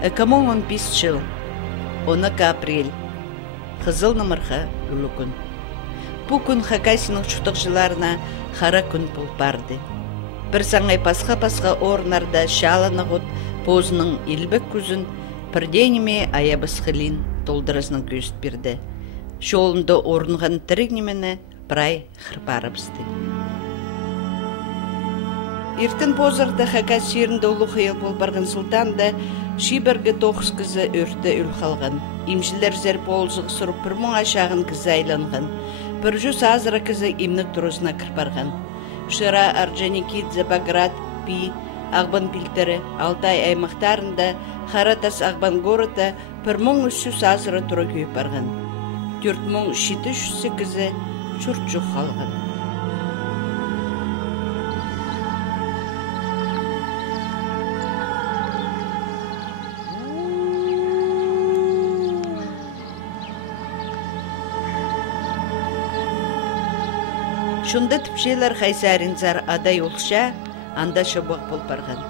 2015 жыл 10 апрель қызыл нымырға үлі күн. Бұл күн Хакасияның шутық жыларына қара күн болып барды. Бір саңай пасқа орнарда шаланы ғұт позының илбек күзін пірденеме аябыс қылин толдырысының көзіт берді. Шолында орынған тірігнемені бірай қырпарыбызды. Ертін позырды Хакас жерінде ұлы қиыл бол барған сұлтанда шибіргі тоқыз кізі өрті үл қалған. Имшілер зәр болзық сұрып бір мұң ашағын кізі айланған. Бір жүз азыра кізі имні тұрысына кірпарған. Шыра, Орджоникидзе, Баграт, Пи, Ағбан пілтірі, Алтай аймақтарында Харатас Ағбан горыта бір мұң үсіз азыра тұры күйіп барған. 4700 кізі чүрт жүқ қалған. Шунда тіпшелер Хайсаринзар адай олықша, анда шабуақ бол барған.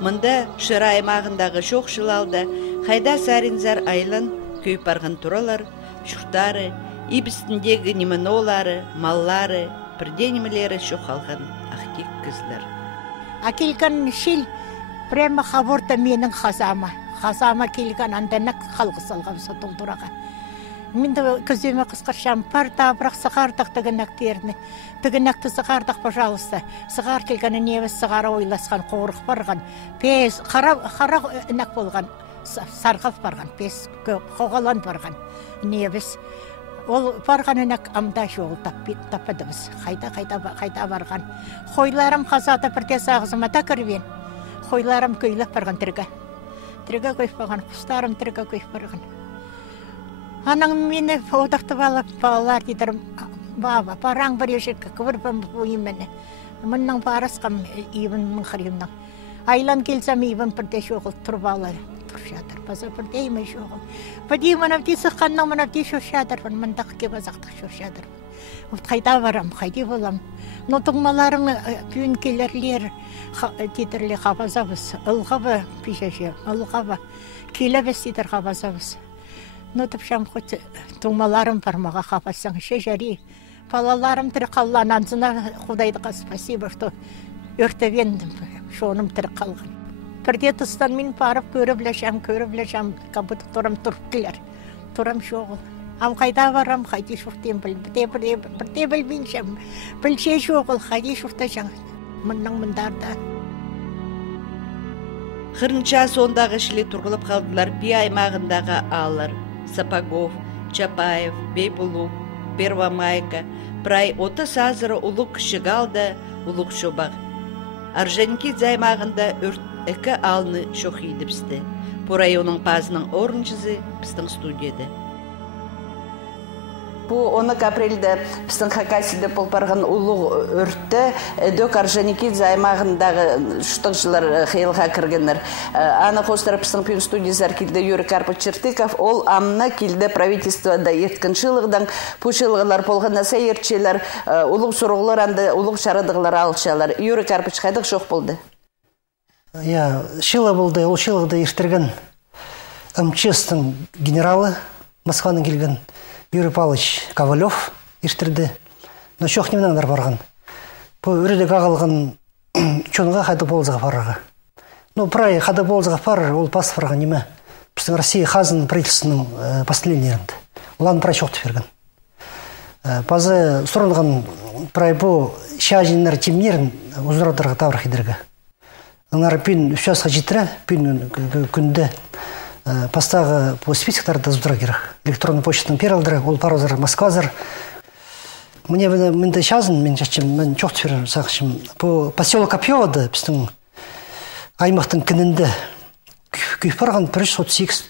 Мұнда Шыра аймағындағы шоқ жылалда Хайда Саринзар айлан көйіп барған туралар, шұртары, ибістіндегі немінолары, маллары, бірденемелері шоқ алған ақтек кізлер. Акелган шел прямо хаборта менің Хазама келген анданақ қалғы салған сатылдыраға. Мен көземе қысқаршам, парта, бірақ сығардық тігінәктеріні. Тігінәкті сығардық, пожалуйста. Сығар келгені невіз сығара ойласқан, қорық барған. Пес, қара інәк болған, сарғал барған, пес, қоғалан барған. Невіз. Ол барған інәк амда жол таппадымыз. Қайда барған. Хойларым қазады бірде сағызымата кірвен. Хойларым көйліп барған тіргі. Тіргі көйіп барған, құстарым тіргі көйіп барған. Анаң мені фотоқты балалар дедірім, баба, параң бір ешек, көрбім бұйымені. Мұнның барысқам ебін мұн қырымның. Айлан келсем ебін бірде жоғыл тұр балалар, тұр жатыр. База бірде емей жоғыл. Бірде мұнавде сыққанның мұнавде шөр жатырмын, мұндақ кеп азақтық шөр жатырмын. Қайда барам, қайда болам. Но тұңмаларың күйін келерлер, дедірлі қабазабыз. Ұлғабы пешеше, ұлғабы. Келебіз дедір қабазабыз. Но тіпшам құт тұңмаларым бармаға қапасың, жари. Балаларым тірі қалған, анзына Құдайдыға спасибо, что өртевен шоным тірі қалған. Бірде тұстан мен барып көріп ләшам, кабыт тұрам тұрып келер. Тұрам шоғыл. Ам қайда барам, қайда шуқтен бірде білбейіншем. Білше шоғыл, қайда шуқташан. Мұнның мұндарда. Қырынша сондағы шіле тұрғылып қалдылар Пи аймағындағы алыр. Сапогов, Чапаев, Бейбулу, Первомайка, прай 30 азыры ұлық шығалда ұлық шобақ. Орджоникидзе аймағында өрт әкі алны шоқ едіпсті. Бұл районның пазының орыншызы біздің студияды. Бұл 10 апрельді біздің Хакасияда бол барған ұлық өртті дөк Орджоникидзе аймағындағы шұтық жылар қиылға кіргенер. Аны қостары біздің пен студиязар келді Юрий Карпыч Чертыков, ол амна келді правительствода ерткіншілігдің пұшылығылар болғана сәйерчелер, ұлық сұрғылар анды ұлық шарадығылар алшалар. Юрий Карпыч қайдық шоқ болды? Шила болды, ол шылығды ертірген МЧС-тің генералы, Москваның келген Юрий Павлович Ковалев ертірді. Но шоқ немнаңдар барған. Бұл үреді қағылған чонға қайды болзыға барығы. Но прай қайды болзыға бар, ол бас барған неме. Біздің Россия қазының правительствоның постановлениерінде. Оланы прай шоқты берген. Базы сұрынған прай бұл шажинлер темнерін ұзырадырға таврық едіргі. Олар пен үшасқа жетірі, пен күнді Постағы по списоктарды зудыра керек. Электронный почтаның пералдыры, ол парозыр Москвазыр. Мне менде шазын, мен шашчым, мен чоқ түфер сақшым. По поселок Апьевады, біздің аймақтың кінінді күйіп барған 138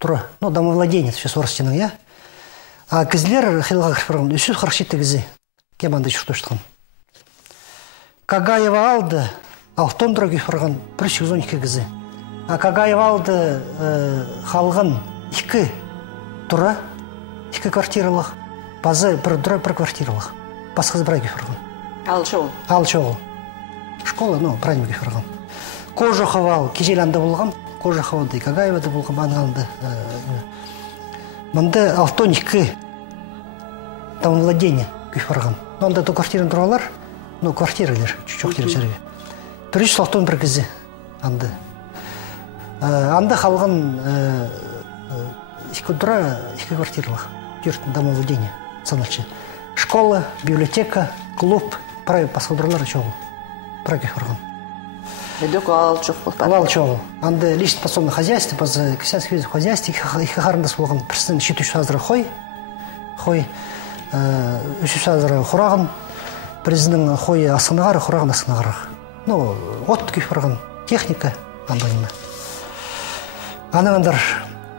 тұры. Ну, домовладение, сейчас орыстенің, я. А кізлер қилға кіріп барған 347 кізі. Кеманды шықты ұштыған. Кагаева алды, алтон тұры күйіп барған 112 кізі. А Кагаев алды қалған 2 тұра, 2 квартиралық, базы 1 квартиралық. Басқыз бірай күйфірған. Ал шоғыл. Школа, правильно күйфірған. Кожухов ал, кежеланды болған, Кожаховада, Кагаевада болған анғанды. Мында 6-12 там владение күйіп барған. Онда то квартираны тұрғалар, но квартиралар, чүчок жерге. Бірінші салықтан бір кезі анды. Анда қалған 2 квартиралық жүрттің дома владение санатшы. Школа, библиотека, клуб, правы пасқалдырлар чоғыл. Пра күйіп барған. Эдек ал жоқ болды. Ал чоғыл. Анда лично подсобное хозяйство, базы крестьянское хозяйство, их қарындас болған бірсін 7-3 азыра қой, 3 азыра құрағын, бірізінің қойы асынағары, құрағын асынағары. Ну, от күйіп барған техника андайына. Анағандар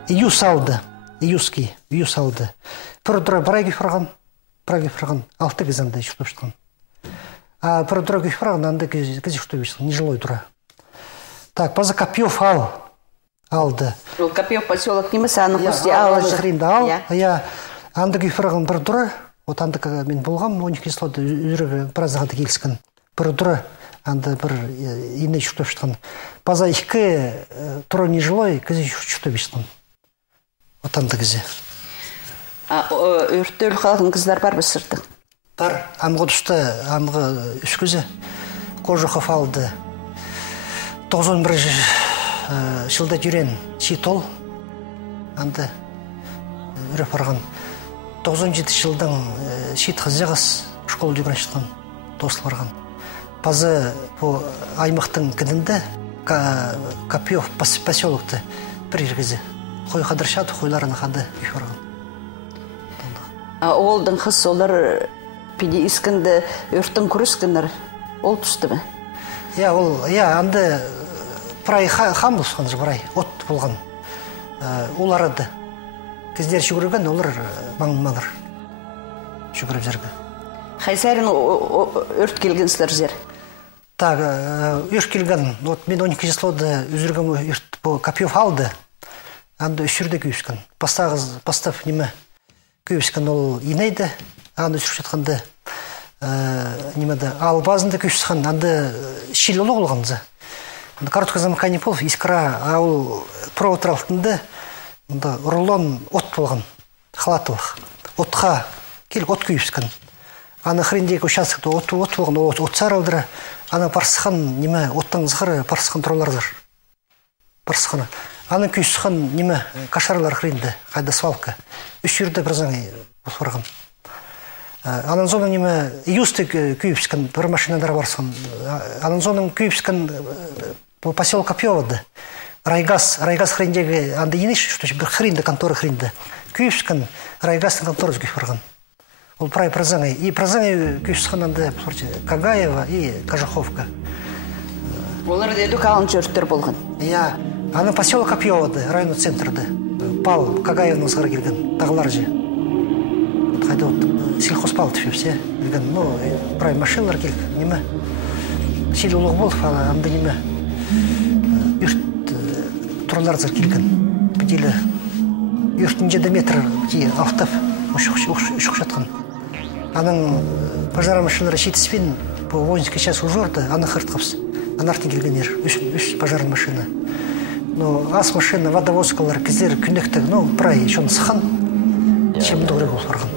июс алды, июский, июс алды. Бір тұра барай күйіп барған, 6 кезінде шықтып шыққан. А бір тұра күйіп барған, анда кезі шықтып шыққан, нежилой тұра. Так, база Копьев алды. Ол Копьев поселок немесе аны құсте алды. Я анда күйіп барған бір тұра, от анда мен болғам, 12 слоты үрігі біразағады келіскен. Бір тұра, анда бір ине шықтып шыққан. База 2 тұра нежилой, кезі шықтып шыққан. От анда кезі. Өртті қалғын қыздар бар бісірді? Бар, амғы тұсты, амғы үш көзі Кожухов алды. 91 жылда жүрен Шитол, анда үріп барған. 97 жылдан Шит қызжағыз школ жүрген шыққан, тосыл барған. Базы аймақтың кідінді Копьев поселокты бір ергізі. Қой қадыршады, қойларына қады үй барған. Олдың қыз олар педе искінді өрттің күріскіндер ол түсті бі? Анды прай хам болсқан жыбырай, от болған. Олар ады. Кездер жүгірген, олар маңымалар жүгіріп жүргі. Қайсайрын өрт келген сілер зер? Так, өрт келген, мен 12 жыслоды үзірген өрт Копьев алды. Анды үшірді күйіскен. Постав неме күйіскен ол инейді. Анды үшіріп жатқанды немеді. Ал базында күйіскен, анды шил олы олғанды. Короткое замыкание полов, искра, ал провод алтынды, рулон от болған, халатылық. Отқа келік от күйіскен. Аны хрендегі участокта от болған, от саралдыры. Аны парсыған неме, оттың зғыры парсыған тұралардар. Парсығаны. Аны күйіскен неме, кашарлар хренді, қайда свалка. Үш жүрді бір заңы болғырған. Анан соның неме, июсты күйіпскен, бір машинадар барсын. Анан соның күйіпскен поселок Копьевады. Райгаз хрендегі, анда енеш, что бір хренді, конторы хренді. Күйіпскен, Райгаздың конторы күйіп барған. Ол прай празаңы. И празаңы күйіпскен анда, Кагаева и Кожуховка. Олар деді қалын жөрттер болған? Аны поселок Копьевады, районный центрды. Пал, Кагаевның сғыры келген, тағылар же. Қайда сельхозпал түшіп, келген, прай машиналар келік, неме. Сел ұлығы болып, анда неме. Үрт тұраларзар келген. Беделі, үрттің жеді метр автап үшік жатқан. Аның пожара машиналары жетіспен, по воинский час ұжырды, аны қырт қапсы. Анартын келген ер, үш пожарный машина. Ас машина, водовозкалар, кездер күнекті, прай, шоны сықан, шемді көрек ол барған.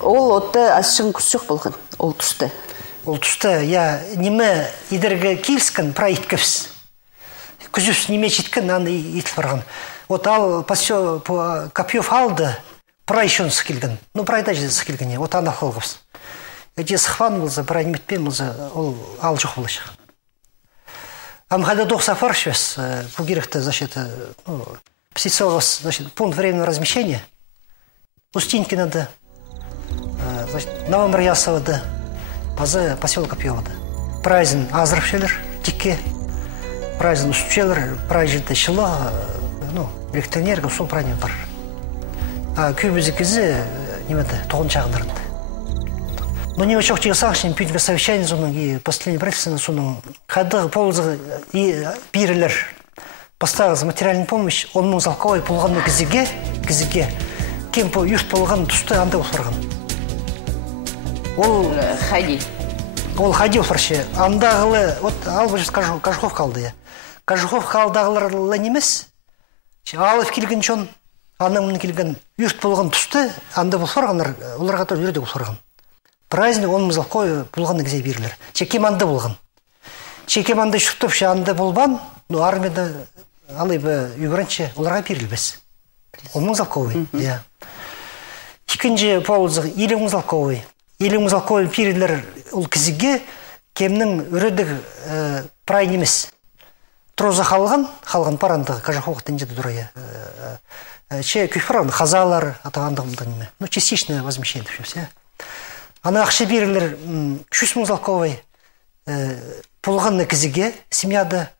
Ол отты асшын күсік болған, ол түсті? Ол түсті, неме едерге келскен, прай иткіпс. Күзіс неме жеткен, аны етіл барған. От ал Копьев алды, прай шоны сықелген. Прайда жеді сықелген, от аны қалғыз. Эти схван болса, прай неметпен болса, ол ал жоқ болашақ. Амхада доқ сафар швес, бұл керекті, птицовос, пункт временного размещения. Устинкина, Новомарьясова, базы поселок Копьевада. Прайзен азырфшелер, тике, прайзен устчелер, прайзен шылы, электроэнерго, сол прайнен бар. Күйбізі кезі, немеді, тоғын шағындырынды. Не очень хотел сахшин пить совещание зону и последний правительство зону. Когда ползал и пирлер поставил за материальную помощь, он мог залковой полган на газиге, кем по юж полган тусты анда ufurgan. Ол хайди. Ол ходил вообще. Андағылы, вот алып жүз Кожухов қалды, я. Кожухов қалдағылар немес. Алып келген шон, анамын келген үрт болған тұсты, анда бұл сорғандар, оларға да үрді бұл сорған. Праздник он мызалқой болғанды кізе берілер. Чекеманды болған. Чекеманды шықтып, анда болбан, но армияда алайбы үйгірінше оларға берілбес. Он мызалқой, я. Екінші полызығы елі мызалқой. Елі мызалқой берілер ол кізіге кемнің үреді прай немес. Троза қалған парандығы Кожуховтың жеді дұрая. Күйфаран қазалар атағандығымда неме. Ну, частичное возмещение все. Ана ақша берілер 300 мыңзалковай полғанны кізіге семьяда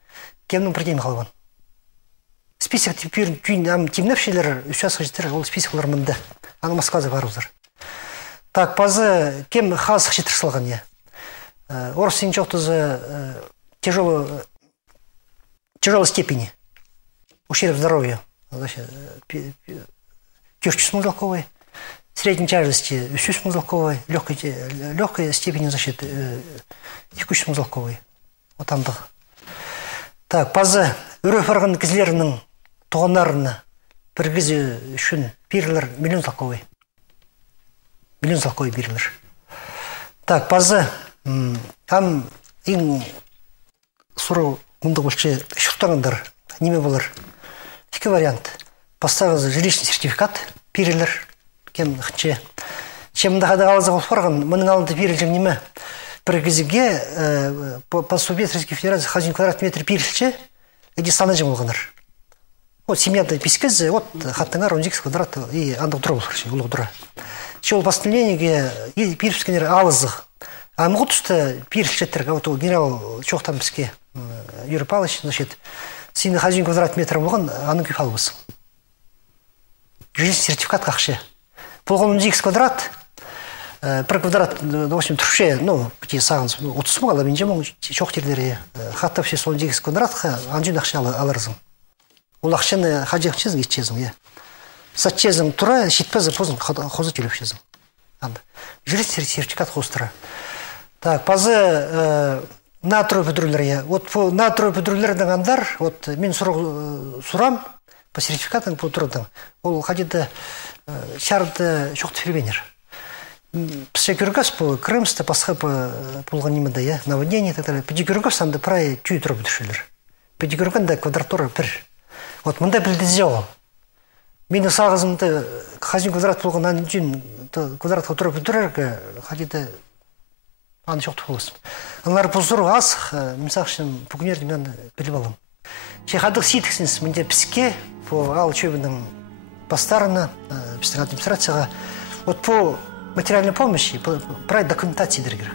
кемнің бірдейм қалған. Список темнепшелер, үсяс қажеттер, ол списоклар мұнда. Аны Москвада баруздар. Так, пазы кем хаз қажеттер салған, я. Орыс сен жоқтызы тяжелой степени. Ущерб здоровью. 400 мыңзалковай. Средней тяжести 300 мыңзалковай. Легкой степени защиты 200 мыңзалковай. Вот там да. Так, пазы үрі фарған кізлерінің туғандарына бір кізі үшін берілер миллион залковай. Миллион залковай берілер. Так, пазы там ең сұру мұнды болшы шұрттағандар неме болар. Екі вариант. Поставыз жилищный сертификат берілер. Кем хче. Чемді қады қалызы болып барған, мұның алынды берілер неме. Бір кізіге по Советской Федерации 1 квадрат метр берілші, әде саны жем олғанар. Вот семьяда пискіз, вот хаттыңар 12 квадрат и андық дұра болғыршы, ұлық дұра. Че ол постановлениеге беріпскенер алызық. А мұғы тұсты берілшеттір, вот генерал чоқтан бізге Юрий Павлович, значит, сені 1 квадрат метр болған, аның күйіп алғыз. Жилищный сертификат қақшы. Болған 12 квадрат, бір квадрат, в общем, түрше, ну, бітей сағыныз, 30 мұға ала бенже мұң шоқ терлері. Хатта все 12 квадратқа анжын ақша аларызың. Ол ақшаны қажық чезің, етчезің, е. Сат чезің тұра, шетпезі позың, қозы төліп чезің. Жилищный сертификат қостыра. Так, пазы натрой петрулер, е. Вот по натрой петрулердің андар, вот мен сұрам, по сертификатың по тұрдың. Ол қадеді шарды шоқты фербенер. Псекюргас по Крымста, пасха по Пулганимада, я, наводнение и так далее. Педикюргас там да прай чуть тропы душилер. Педикюрган да квадратура пер. Вот мында білді сделал. Мені сағызымды 1 квадрат болған анжын квадратқа тропы дұрарға қадеді аны шоқты боласым. Анлар бұзыру асық, мысақшын бүгінерді мен біліп алам. Шейхадық сейтіксініз мінде піске по ал чөбінің бастарына, пістің администрацияға, вот по материальной помощи, про документации дергер.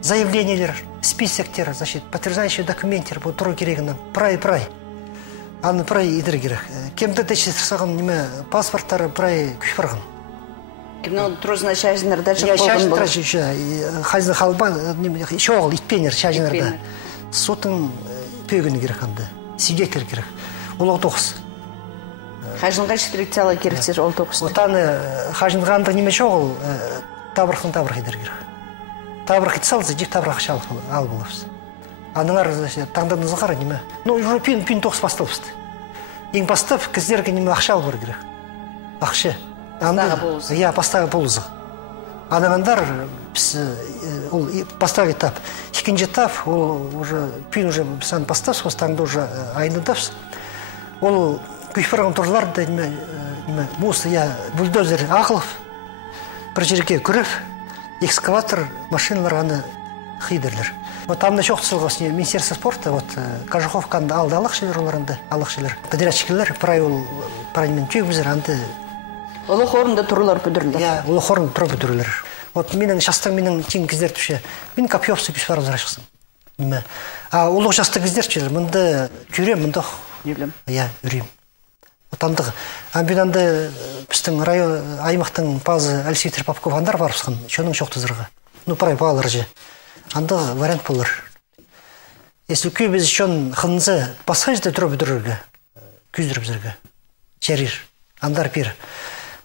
Заявления, списоктер, значит, подтверждающие документы, по трое керегна, прай. А на прай и дергер. Кем-то течет саган неме паспорттары прай күшпарган. Кемнен трозна шажнарда жыл болған бол. Я шажнар хазна халба еще ол итпенер шажнарда. Сотын пөгін керек анда. Свидетель керек. Ол 9. Хажынға шетіріктсала керексер ол 9. Отаны хажынғанды неме жоғыл табырқын едер керек. Табырқ етсалды, жек табырқ шалық ал болапсы. Аныңар таңдадыңыз қара неме. Ну, уже пин 9 басталыпсты. Ең бастап, кіздерге неме ақша ал бар керек. Ақша. Пастағы болызы. Я, пастағы болызы. Анығандар, ол пастағы етап. Екінші етап, ол уже пин уже сан пастапсы, таңда уже айнадапсы. Ол күшпарған тұрларды, мұсы, я, бульдозер ақылып, бір жерге күріп, экскаватор, машиналар аны қидерлер. Вот там на шоқтысылғас Министерство спорта, вот Кожуховканды алды алақшылар оларында, алақшылар. Подрядчикілер, праймен түйгізер, анды... Олы хорында тұрылар бүдірлер. Я, олы хорында тұры бүдірлер. Вот менің шастың менің тең кездер түше, мен копьевсы күшпар ұзар шықсын. А олық жасты кездер түшелер, мұнды жүрем, мұнды... Я, үрем. Отандығы. Амбинанды біздің аймақтың базы Алексей Попков андар барыпсқан, шоның шоқтызырға. Ну, прай бағалар же. Андығы вариант болыр. Если көй біз шон қынызы басқа жерде тұры бүдірірге, күздіріп зірге. Чарир, андар пер.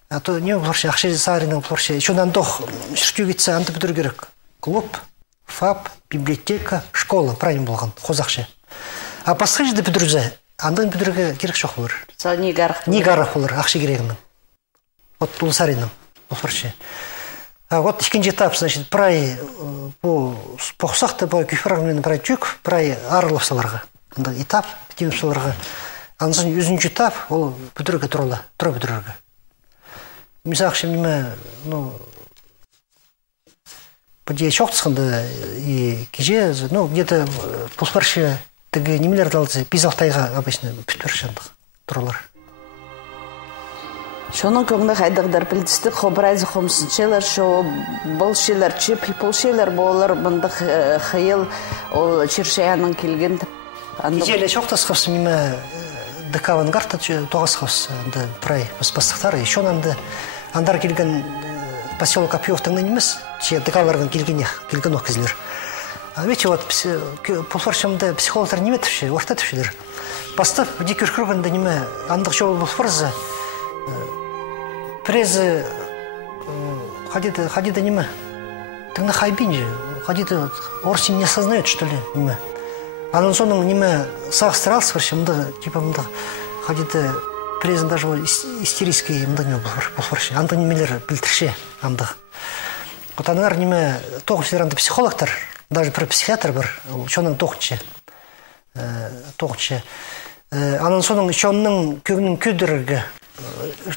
А то не вообще ахши саринын вообще. Шундан тох шүртүү кетсе анты бүтүр керек. Клуб, ФАП, библиотека, школа правильно болгон. Хозакшы. А басқа жерде бүтүрүзө андын бүтүрүгө керек жок болор. Са не гарах болор акча керегинин. Вот бул саринын вообще. А вот икинчи этап, значит, прай по похсакта по күйфрагмен прай жүк, прай арылыпсаларга. Анда этап битимсаларга. Андан үзүнчү этап ол бүтүрүгө турула, бүтүрүгө. Мисакшы неме, подъезд шоқтысында и кеже, где-то пулпаршы теге немелер далды, пизалтайға обычно бүтөршөндүк туралар. Шонун көңді хайдығдар білдісті қобырайзы қомсыншелер, шо бұл шелер чип, бұл шелер болар, бұндық қайыл ол чершаяның келген. Кежеле шоқтысқыз неме ДК авангарда тоғасқыз, прай бастықтар, еще нанды андар келген поселок Апьевтың немес, че ДК-ларған келген оқ кезілер. Ведь вот пулфаршымда психологтар неме түші, орта түшілер. Бастап, декер көргенде неме андық жол бұл фарзы, презы ходида неме, тыңда хайбин же, ходида орсин не осознает, что ли, неме. Анын соның неме сақ старался фаршымда, типа мында ходида презен даже истерический мында не бұл фаршы. Анда немелер білтірше андық. Вот анар неме тоғыншылар анда психологтар, даже про психиатр бар, шоның тоғыншы. Анын соның шоның көгінің көдірігі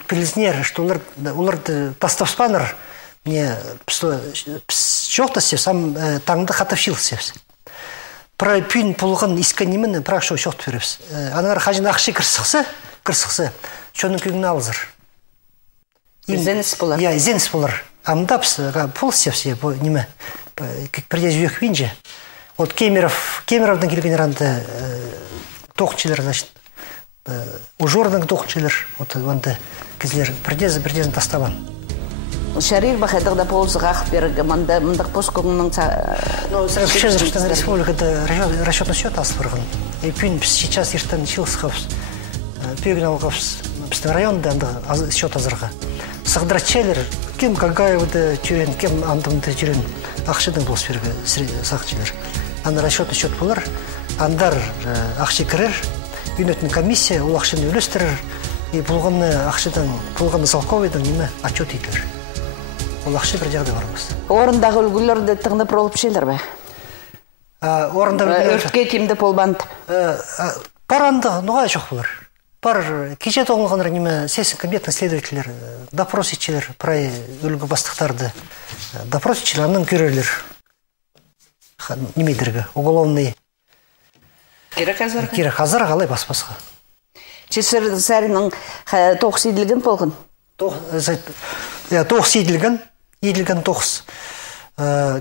білізнер, что оларды тастап спаныр, мне жоқты сеп, сам таңды қатапшыл сепс. Про пүйін пұлған искан немені, бірақ шо жоқты берепс. Анар қажын ақшы кірсіқсы, шоның көгіні алызыр. Зеніс болар. Я, зеніс болар. Амдапс, пол сепсе, неме, как придез век винже. Вот Кемеровдың келген ранды тоқчылар, значит, ужордың тоқчылар, вот ванды кезлер придезін тастабан. Шарир бахайдығда ползыға ақ бергі, мындық поскоңның... Республикада расчетный счет асылырғын. И пүйін сейчас ертен шылысқапс, пүйген алғапс, біздің районда счет азырға. Сағдырачелер, кем Кагаевды жүрен, кем андымды жүрен, ақшыдың болс бергі сақчылар. Аны расчетный счет болар, андар ақшы кірер, үйнетін комиссия ол ақшыны үлестірер, и бұлғаны ақшыдан, бұлғаны залковайдан неме отчет етілер. Ол ақшы бір жағдай барымыз. Орындағы үлгілерді тыңдап ролып шелер бе? Өртке тимді полбанды? Паранды, нұғай жоқ болар. Пар кеше тоғылғандар неме сесін комитетінің следователер, допрос етчелер, прай үлгі бастықтарды допрос етчелер, анын көрерлер. Немедергі, уголовный. Керек азарға? Керек азарға, алай бас-басқа. Чесір сәрінің тоқыс еділген болғын? Тоқыс еділген тоқыс.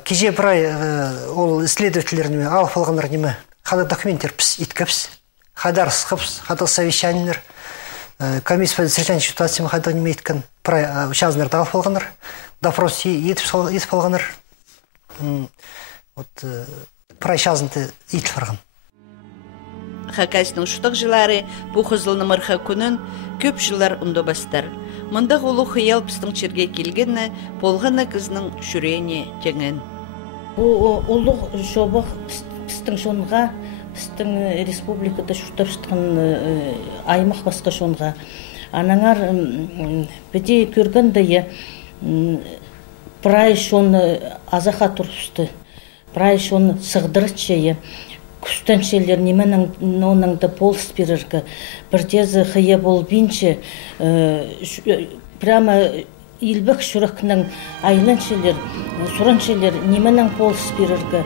Кеше прай ол следователеріне алып алғандар неме, қада документтер піс, иткіпс. Хадар сқыпс, хадар совещаниялар, комиссия по чрезвычайным ситуациям хадар неме иткан, прай учазнар алып алғандар, допрос етіп алғандар. Вот прай шазынды етіп барған. Хакайсының шутық жылары бұл қызылны мырға күнін көп жылар ұнды бастар. Мұндақ олу қиял пістің черге келгені болғаны қызның жүрейіне теңін. Олу жобық пістің шонға, пістің республикада шутап шытқан аймақ басқа шонға. Анаңар біде көргендейі прай шоны азақа тұрпысты. Прай шоны сығдырытшайы. Күстеншелер неменің оныңды полыс беріргі. Бірдезі қия бол бинче, прямо илбік шүрікнің айланшелер, сұраншелер неменің полыс беріргі,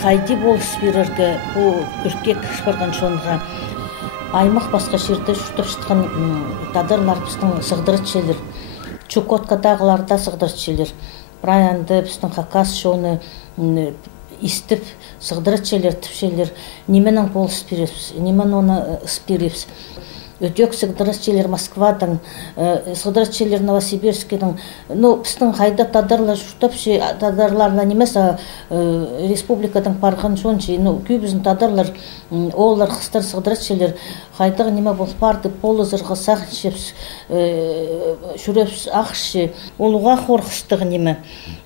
қайди болыс беріргі, бұл үркек шпарған шонға. Аймақ басқа жерді шүтіп шытқан тадарлар біздің сығдырытшелер, Чукоткадағыларда сығдырытшелер. Брайанды біздің қақас шоны истіп, сығдырытшелер, түпшелер, неменің болыс берепс, немен оны спирепс. өтек сыгдырысчылар Москвадан, сыгдырысчылар Новосибирскийдің, біздің қайда тадарлар жұқтапшы, тадарларына немес республикадан парған соншы, күйбізін тадарлар, олар қыстар сыгдырысчылар қайдағы неме бол барды, полызырға сақшепс, жүрепс ақшы, олуға қорқыстығы неме.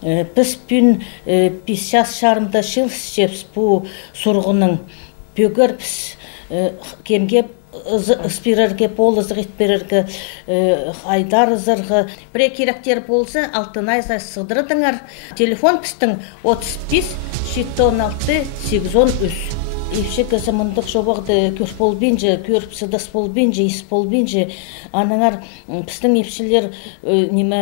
Біз бүн 50 шарымда шепс бұл сұрғының бөгірпс кемге спирерге полызық етперерге айдарызырғы бір керектер болса алтынай сыдырдыңар. Телефон пістің 35 16 813. Епші кізі мұндық жобақты көріп болбейінже, көріп сыдас болбейінже, ес болбейінже, аныңар пістің епшілер неме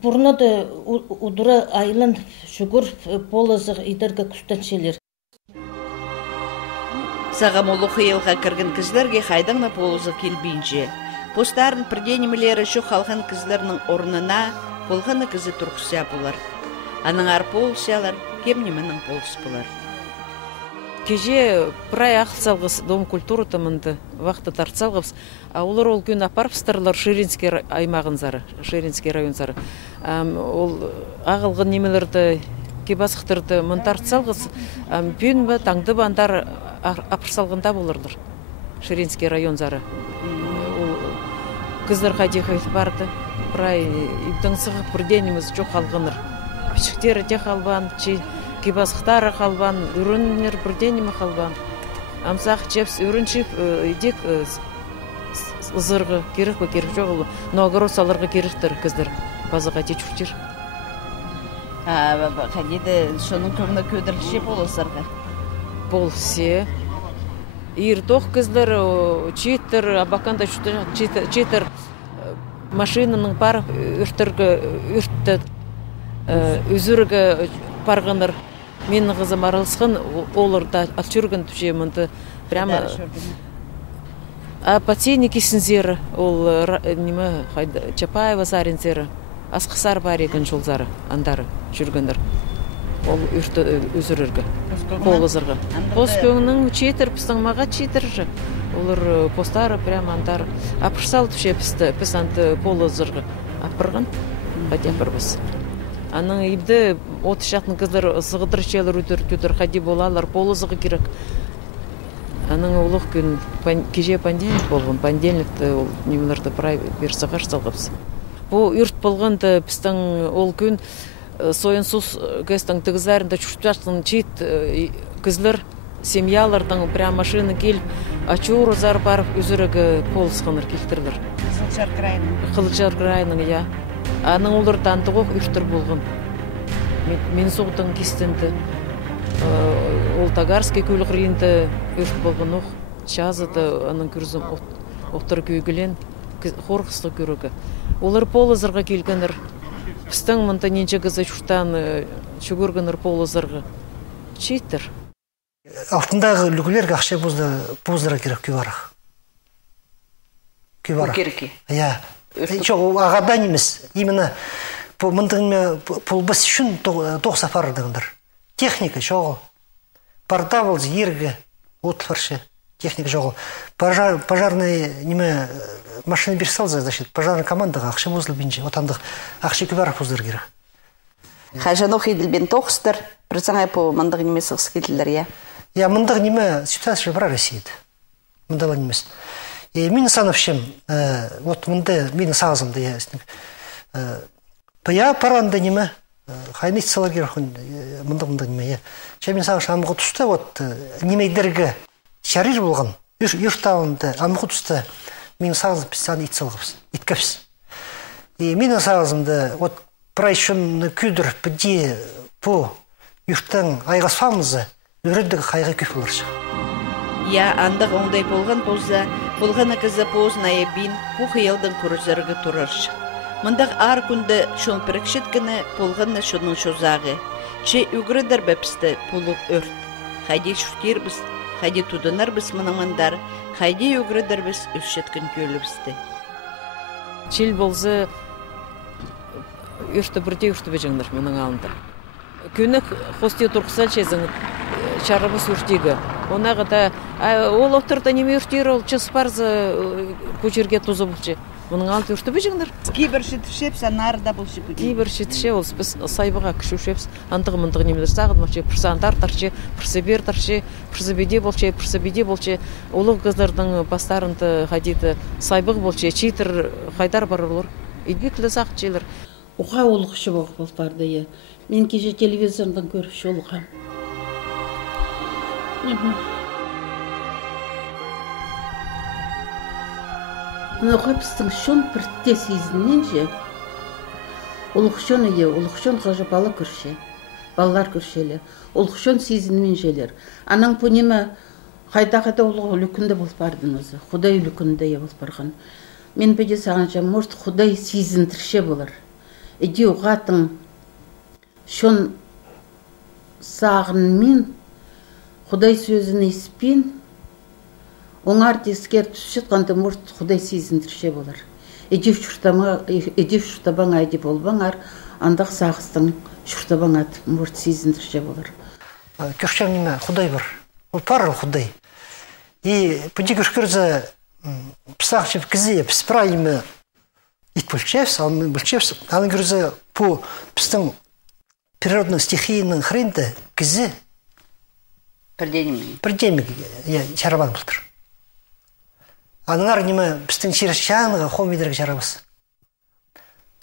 бұрныды ұдыры айлын жүгір полызық идерге күстеншелер. Сағам олы қиылға кірген кізлерге қайдаңна полызы келбейінже. Постарын бірденімелері жу қалған кізлерінің орнына болғаны кізі тұрқсия болар. Аныңар полысиялар, кемнеменің полыс болар. Кеже прай ақылсалғыз Дом культуры тамынды вақты тартсалғыз, олар ол күн апарпстарлар Ширинский аймағын зары, Ширинский район зары. Ол ағылғын немелерді кебасықтырды мұн тартсалғыз, бүйін бі таңды бандар апырсалғында болырлар Ширинский район зары. Кыздар қайдеқайт барды, прай ибдіңсіғы бірденіміз жоқ алғыныр. Пішіктері де қалбан, кебасықтары қалбан, үрінер бірденімі қалбан. Амсақ чепс үріншіп едек ұзырғы керек бі керек жоқ олы. Но огород саларға керектір кыздар базыға де жүктер. Қадеді шоның көңіні көдірілше болысырға? Болсе. Иртоқ кыздар читер, абаканда читер машинаның бар үрттіргі үртті үзіргі парғаныр. Менің қызым аралысқан оларда алтүргін түшемінді прямо апатейник есінзері, ол неме Чапаева саринзері, асқысар бар екен жолзары, андары жүргендір. Ол үрті үзіріргі, қолызырғы. Қос көңінің четір, пістің маға четір жы. Олар постары прямо андары. Апырсал түше піс анты қолызырғы. Апырған, қадия бірбіз. Аның ибді оты шақтың қыздар сығыдыр шелер өтір қади болалар, полызығы керек. Аның олық күн кеже пандельник болған, пандельникті немелерді прай берсіғар салғапсы. Бұл үрт болғанды пістің ол күн соян сұс көстің тігізлерінде чүшташтың чит кізлер, семьялардың прям машины келіп, ачуыр озар барып үзірігі полысқаныр келтірілер. Қылычар крайның, я. Аның олар тантығық үштір болған. Мен соғдың кестенді. Ол Тагарский көлік рейінді үрт болған оқ. Шазыды аның күрізім оқтыр күйгілен қорқысты көрігі. Олар полызырға келгенір. Пістің мұнта ненче кізі шүштан шүгіргенір полызырға. Чейттір. Алтындағы үлгілерге ақша боздыра керек күйбарақ. Кереке? Я. Жоқ, ағадан емес. Именно мұндығыме бұл біз үшін тоқ сапардығындар. Техника жоғы. Барда бол ергі отыларшы. Техника жоғы. Пожарный неме машина берсал за защит. Пожарный командаға ақша бозылы бенже. Отандық ақша күйбарақ боздыр керек. Қажанық еділбен тоқыстыр. Бірсаңай по мұндығы неме сығыс келділер, я? Я мұндығы неме ситуация бар Россияда. Мұндығы немес. Мен санавшым, вот мында мен сазымды я. Я паранда неме, хайнет салар керек мында неме я. Мен сағыш амығы тұста вот немейдерге шарир болған. Үртауында амығы тұста мен сағыз пістан ит салғыз, иткапс. Мен сағызымды вот прайшын күдір піде по үрттің айғасфамызы үрдігі қайға көп боларшы. Я андық оңдай болған болса, болғаны кізі познайы бин бұ қиялдың күрізіргі тұраршы. Мұндақ ар күнді шон пірікшеткіні болғаны шоның шозағы. Че үгірідір бәпісті полық өрт. Қайде шүктер біз, қайде тұдынар біз мұнамандар, қайде үгірідір біз үшеткін көлі бізді. Чел болсы үрті бірде үрті бәжіңдір мұның алында. Күні қосте тұрқысал чезің шарабыз үртегі. Онағы да ол отырда неме үртер ол чыспарзы көчерге тузы бұлчы. Мұның алты үрті бежіңдір. Кейбір шетішепс, анарда бұл шепі. Кейбір шетіше ол біз сайбыға күшушепс, антығы мұндығы немедір сағыд мұлчы, пұрсандар тарчы, пұрсыбер тарчы, пұрсыбеде болчы, олық қыздардың бастарынды қадейді сайбығы болчы, чейтір қайдар бар олар. Идбеклі сақыт желер. Оға олықшы болып барды, е. Мен кеше телевизордан көріші олға. Оға біздің шон біртте сезінен же, олықшон е, олықшон қажы бала көрше, балалар көршелі, олықшон сезінмен желер. Анаң пөнеме қайда-қайда олығы үлікінді болып бардың өзі, Құдай үлікінді е болып барған. Мен бәде сағанша, может, Құдай сезіндірше болар. Эди оғатын шон сағын мен Құдай сөзін еспен, оңар дескер түсшетқанды мұрт Құдай сезіндірше болар. Эдев шұртабаң айди болбаңар, андақ сағыстың шұртабаң атып мұрт сезіндірше болар. Көршем неме Құдай бар. Ол парыл Құдай. И пүнде көршкерзі псақшып кізі, піспіра емі ит бүлчевс, алын бүлчевс. Алын көрзі по пістің природный стихийның хренді кізі Бірдемік шарабан бұлдыр. Аныңар неме біздің шершағынға хомидерге шарабыз.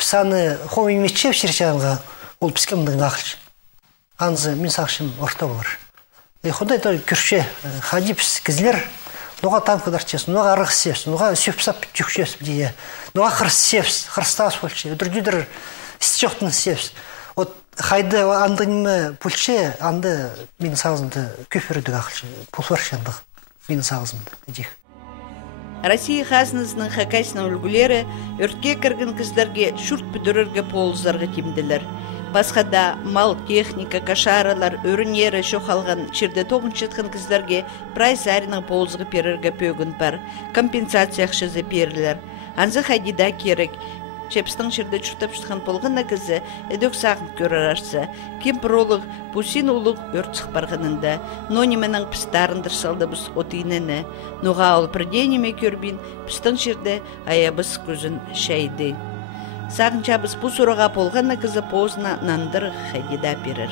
Пісаны хомимечев шершағынға ол піске мұндың ақылш. Анзы мен сақшым орта болыр. Құдай той күрше хади піс кізлер нұға там қыдарчес, нұға арық сепс, нұға сөпсап жүкшес бідейе, нұға қырс сепс, қырстас болшы, өдір-дүдір істіжоқтың сепс. Вот хайды анды неме пульше, анды менің сағызымды көп өрідік ақылшы, пулваршандық менің сағызымды дек. Россия қазынысының хакайсының үлгілері өртке кіргін кіздерге шүрт бүдірірге полызларға темділер. Басқада мал, техника, кашаралар, өрінері шоқалған шерде тоғын жеткен кіздерге прайс әрінің полызғы перірге пөгін бар, компенсация ақшызы берілер. Анзы хайдида керек. Чепстың жерде чұртап шытқан болғына кізі әдөк сағын көрір арсы. Кемпіролық, пусин олық өртсік барғанында. Нонименің пістарындыр салды біз отыйнені. Ноға ол бірденеме көрбін, пістің жерде аябыз көзін шайды. Сағын чабыз бұл сұраға болғына кізі позына нандыр хайдида берір.